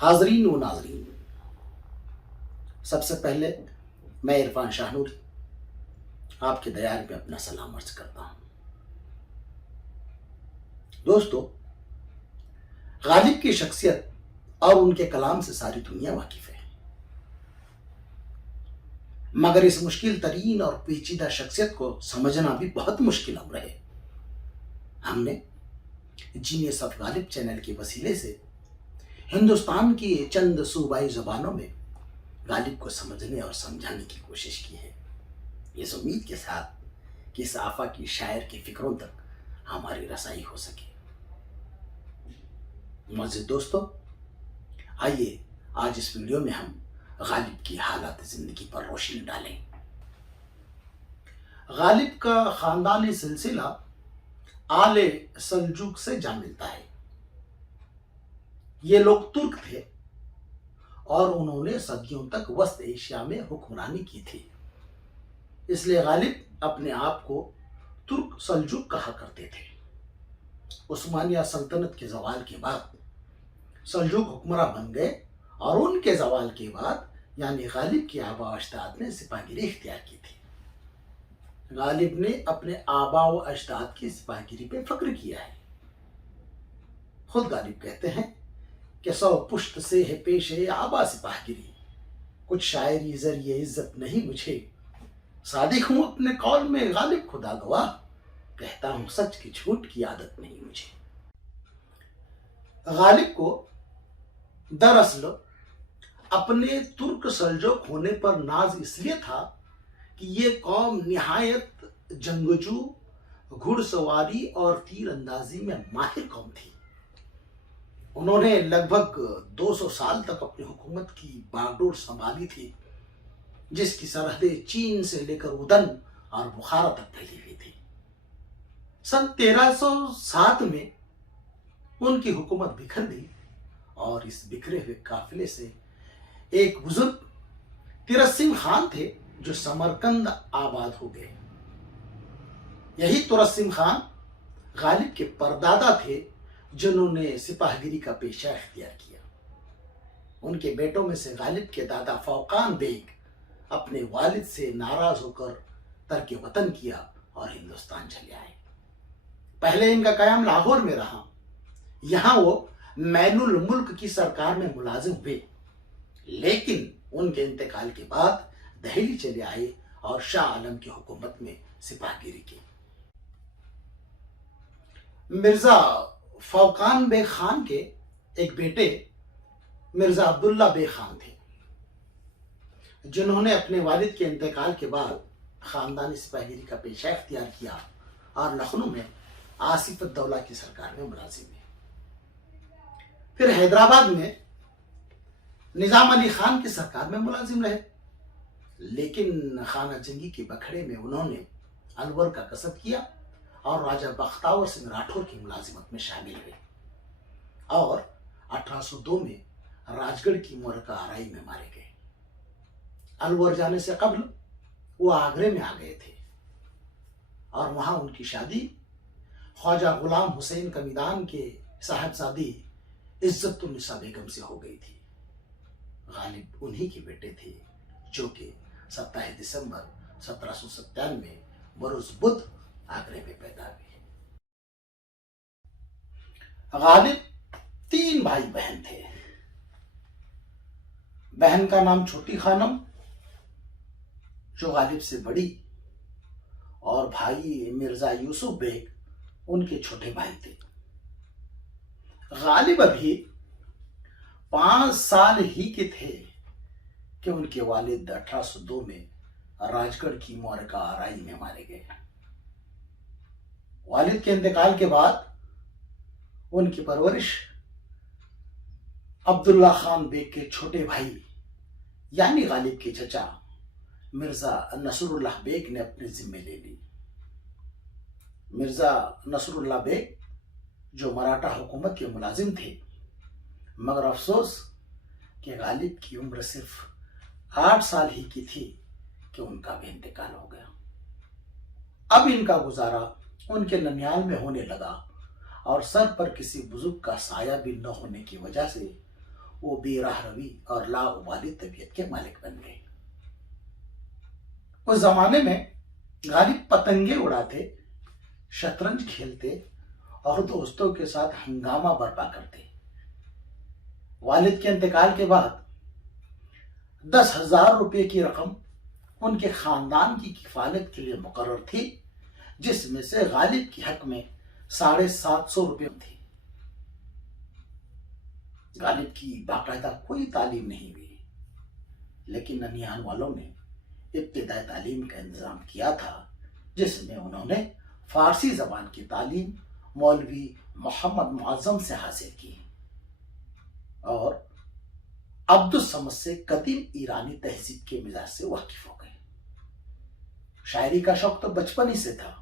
حاضرین و ناظرین، سب سے پہلے میں عرفان شاہ نوری آپ کے دیار پہ اپنا سلام عرض کرتا ہوں۔ دوستو، غالب کی شخصیت اور ان کے کلام سے ساری دنیا واقف ہے، مگر اس مشکل ترین اور پیچیدہ شخصیت کو سمجھنا بھی بہت مشکل امر ہے۔ ہم نے جینیس آف غالب چینل کے وسیلے سے ہندوستان کی چند صوبائی زبانوں میں غالب کو سمجھنے اور سمجھانے کی کوشش کی ہے، اس امید کے ساتھ کہ اس آفاقی شاعر کی فکروں تک ہماری رسائی ہو سکے۔ معزز دوستو، آئیے آج اس ویڈیو میں ہم غالب کی حالات زندگی پر روشنی ڈالیں۔ غالب کا خاندانی سلسلہ آل سلجوق سے جا ملتا ہے۔ یہ لوگ ترک تھے اور انہوں نے صدیوں تک وسط ایشیا میں حکمرانی کی تھی، اس لیے غالب اپنے آپ کو ترک سلجوق کہا کرتے تھے۔ عثمانیہ سلطنت کے زوال کے بعد سلجوق حکمراں بن گئے اور ان کے زوال کے بعد یعنی غالب کے آبا و اجداد نے سپاہ گیری اختیار کی تھی۔ غالب نے اپنے آبا و اجداد کی سپاہ گیری پہ فخر کیا ہے۔ خود غالب کہتے ہیں کہ 100 پشت سے ہے پیش آبا سپاہ گیری، کچھ شاعری ذریعے عزت نہیں مجھے، صادق ہوں اپنے قول میں غالب خدا گواہ، کہتا ہوں سچ کی جھوٹ کی عادت نہیں مجھے۔ غالب کو دراصل اپنے ترک سلجوق ہونے پر ناز اس لیے تھا کہ یہ قوم نہایت جنگجو، گھڑ سواری اور تیر اندازی میں ماہر قوم تھی۔ انہوں نے لگ بھگ 200 سال تک اپنی حکومت کی باگڈور سنبھالی تھی، جس کی سرحدیں چین سے لے کر ادن اور بخارا تک پھیلی ہوئی تھی۔ سن 1307 میں ان کی حکومت بکھر گئی اور اس بکھرے ہوئے قافلے سے ایک بزرگ ترسیم خان تھے جو سمرقند آباد ہو گئے۔ یہی ترسیم خان غالب کے پردادا تھے جنہوں نے سپاہ گیری کا پیشہ اختیار کیا۔ ان کے بیٹوں میں سے غالب کے دادا فوقان بیگ اپنے والد سے ناراض ہو کر ترک وطن کیا اور ہندوستان چلے آئے۔ پہلے ان کا قیام لاہور میں رہا، یہاں وہ مین الملک کی سرکار میں ملازم ہوئے، لیکن ان کے انتقال کے بعد دہلی چلے آئے اور شاہ عالم کی حکومت میں سپاہ گیری کی۔ مرزا فوقان بیگ خان کے ایک بیٹے مرزا عبداللہ بیگ خان تھے، جنہوں نے اپنے والد کے انتقال کے بعد خاندانی سپاہ گیری کا پیشہ اختیار کیا اور لکھنؤ میں آصف الدولہ کی سرکار میں ملازم ہوئے۔ پھر حیدرآباد میں نظام علی خان کی سرکار میں ملازم رہے، لیکن خانہ جنگی کے بکھڑے میں انہوں نے الور کا قصد کیا اور راجہ بختاور سنگھ راٹھور کی ملازمت میں شامل ہوئے اور 1802 میں راج گڑھ کی معرکہ آرائی میں مارے گئے۔ الور جانے سے قبل وہ آگرے میں آ گئے تھے اور وہاں ان کی شادی خواجہ غلام حسین کمیدان کے صاحبزادی عزت النساء بیگم سے ہو گئی تھی۔ غالب انہی کے بیٹے تھے جو کہ 27 دسمبر 1797 میں بروز بدھ آگرے میں پیدا ہوئے۔ غالب 3 بھائی بہن تھے۔ بہن کا نام چھوٹی خانم جو غالب سے بڑی، اور بھائی مرزا یوسف بیگ ان کے چھوٹے بھائی تھے۔ غالب ابھی 5 سال ہی کے تھے کہ ان کے والد 1802 میں راج گڑھ کی معرکہ آرائی میں مارے گئے۔ والد کے انتقال کے بعد ان کی پرورش عبداللہ خان بیگ کے چھوٹے بھائی یعنی غالب کے چچا مرزا نصر اللہ بیگ نے اپنے ذمے لے لی۔ مرزا نصر اللہ بیگ جو مراٹھا حکومت کے ملازم تھے، مگر افسوس کہ غالب کی عمر صرف 8 سال ہی کی تھی کہ ان کا بھی انتقال ہو گیا۔ اب ان کا گزارا ان کے ننیال میں ہونے لگا اور سر پر کسی بزرگ کا سایہ بھی نہ ہونے کی وجہ سے وہ بے راہ روی اور لاابالی طبیعت کے مالک بن گئے۔ اس زمانے میں غالب پتنگیں اڑاتے، شطرنج کھیلتے اور دوستوں کے ساتھ ہنگامہ برپا کرتے۔ والد کے انتقال کے بعد 10,000 روپے کی رقم ان کے خاندان کی کفالت کے لیے مقرر تھی، جس میں سے غالب کے حق میں 750 روپے تھی۔ غالب کی باقاعدہ کوئی تعلیم نہیں ہوئی، لیکن ننیال والوں نے ابتدائی تعلیم کا انتظام کیا تھا، جس میں انہوں نے فارسی زبان کی تعلیم مولوی محمد معظم سے حاصل کی اور عبدالصمد سے قدیم ایرانی تہذیب کے مزاج سے واقف ہو گئے۔ شاعری کا شوق تو بچپن ہی سے تھا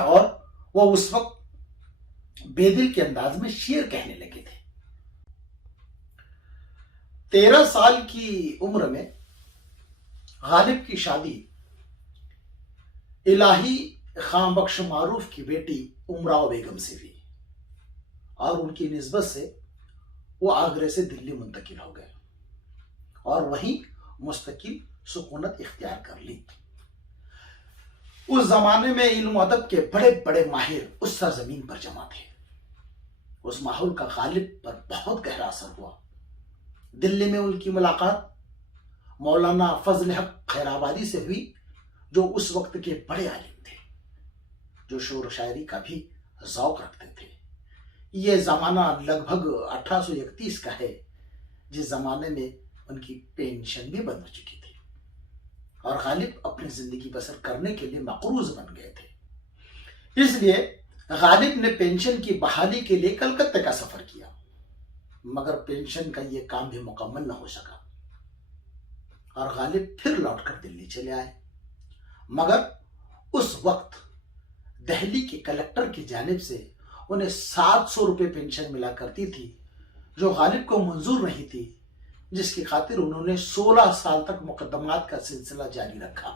اور وہ اس وقت بے دل کے انداز میں شعر کہنے لگے تھے۔ 13 سال کی عمر میں غالب کی شادی الہی خان بخش معروف کی بیٹی امراؤ بیگم سے ہوئی اور ان کی نسبت سے وہ آگرے سے دلی منتقل ہو گئے اور وہیں مستقل سکونت اختیار کر لی۔ اس زمانے میں علم و ادب کے بڑے بڑے ماہر اس سرزمین پر جمع تھے۔ اس ماحول کا غالب پر بہت گہرا اثر ہوا۔ دلی میں ان کی ملاقات مولانا فضل حق خیرآبادی سے ہوئی، جو اس وقت کے بڑے عالم تھے، جو شعر و شاعری کا بھی ذوق رکھتے تھے۔ یہ زمانہ لگ بھگ 1831 کا ہے، جس زمانے میں ان کی پینشن بھی بند ہو چکی تھی اور غالب اپنی زندگی بسر کرنے کے لیے مقروض بن گئے تھے۔ اس لیے غالب نے پینشن کی بحالی کے لیے کلکتہ کا سفر کیا، مگر پینشن کا یہ کام بھی مکمل نہ ہو سکا اور غالب پھر لوٹ کر دلی چلے آئے۔ مگر اس وقت دہلی کے کلکٹر کی جانب سے انہیں 700 روپے پینشن ملا کرتی تھی، جو غالب کو منظور نہیں تھی، جس کی خاطر انہوں نے 16 سال تک مقدمات کا سلسلہ جاری رکھا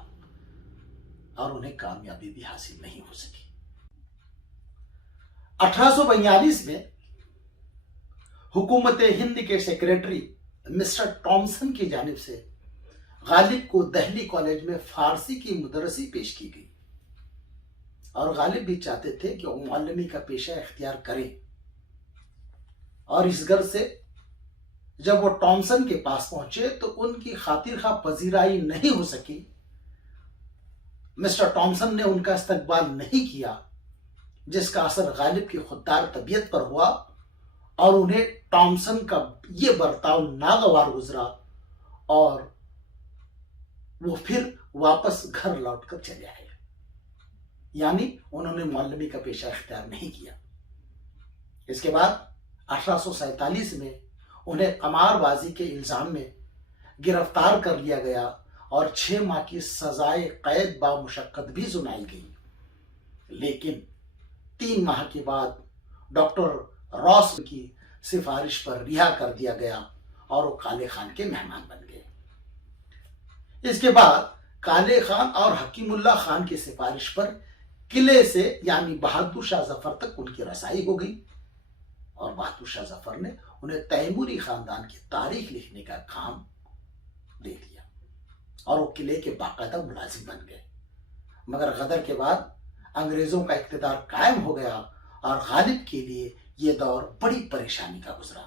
اور انہیں کامیابی بھی حاصل نہیں ہو سکی۔ 1842 میں حکومت ہند کے سیکریٹری مسٹر ٹامسن کی جانب سے غالب کو دہلی کالج میں فارسی کی مدرسی پیش کی گئی اور غالب بھی چاہتے تھے کہ وہ معلمی کا پیشہ اختیار کریں، اور اس غرض سے جب وہ ٹامسن کے پاس پہنچے تو ان کی خاطر خواہ پذیرائی نہیں ہو سکی۔ مسٹر ٹامسن نے ان کا استقبال نہیں کیا، جس کا اثر غالب کی خوددار طبیعت پر ہوا اور انہیں ٹامسن کا یہ برتاؤ ناگوار گزرا اور وہ پھر واپس گھر لوٹ کر چلے آئے، یعنی انہوں نے معلمی کا پیشہ اختیار نہیں کیا۔ اس کے بعد 1847 میں انہیں قمار بازی کے الزام میں گرفتار کر لیا گیا اور 6 ماہ کی سزائے قید بامشقت بھی سنائی گئی، لیکن 3 ماہ کے بعد ڈاکٹر راس کی سفارش پر رہا کر دیا گیا اور وہ کالے خان کے مہمان بن گئے۔ اس کے بعد کالے خان اور حکیم اللہ خان کی سفارش پر قلعے سے یعنی بہادر شاہ ظفر تک ان کی رسائی ہو گئی اور بہادر شاہ ظفر نے انہیں تیموری خاندان کی تاریخ لکھنے کا کام دے دیا اور وہ قلعے کے باقاعدہ ملازم بن گئے۔ مگر غدر کے بعد انگریزوں کا اقتدار قائم ہو گیا اور غالب کے لیے یہ دور بڑی پریشانی کا گزرا۔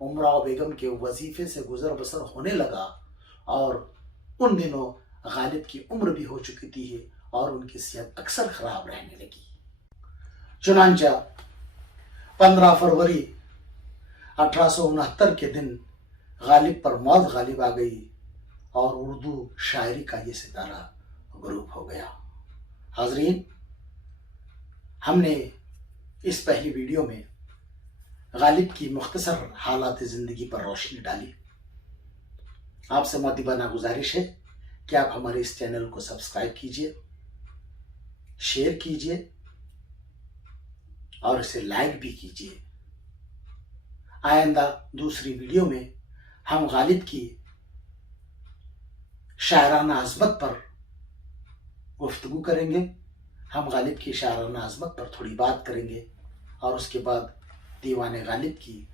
امراؤ بیگم کے وظیفے سے گزر بسر ہونے لگا اور ان دنوں غالب کی عمر بھی ہو چکی تھی اور ان کی صحت اکثر خراب رہنے لگی۔ چنانچہ 15 فروری 1869 کے دن غالب پر موت غالب آ گئی اور اردو شاعری کا یہ ستارہ غروب ہو گیا۔ حاضرین، ہم نے اس پہلی ویڈیو میں غالب کی مختصر حالات زندگی پر روشنی ڈالی۔ آپ سے مؤدبانہ گزارش ہے کہ آپ ہمارے اس چینل کو سبسکرائب کیجئے، شیئر کیجئے اور اسے لائک بھی کیجئے۔ آئندہ دوسری ویڈیو میں ہم غالب کی شاعرانہ عظمت پر گفتگو کریں گے۔ ہم غالب کی شاعرانہ عظمت پر تھوڑی بات کریں گے اور اس کے بعد دیوان غالب کی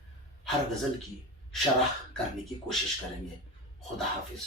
ہر غزل کی شرح کرنے کی کوشش کریں گے. خدا حافظ.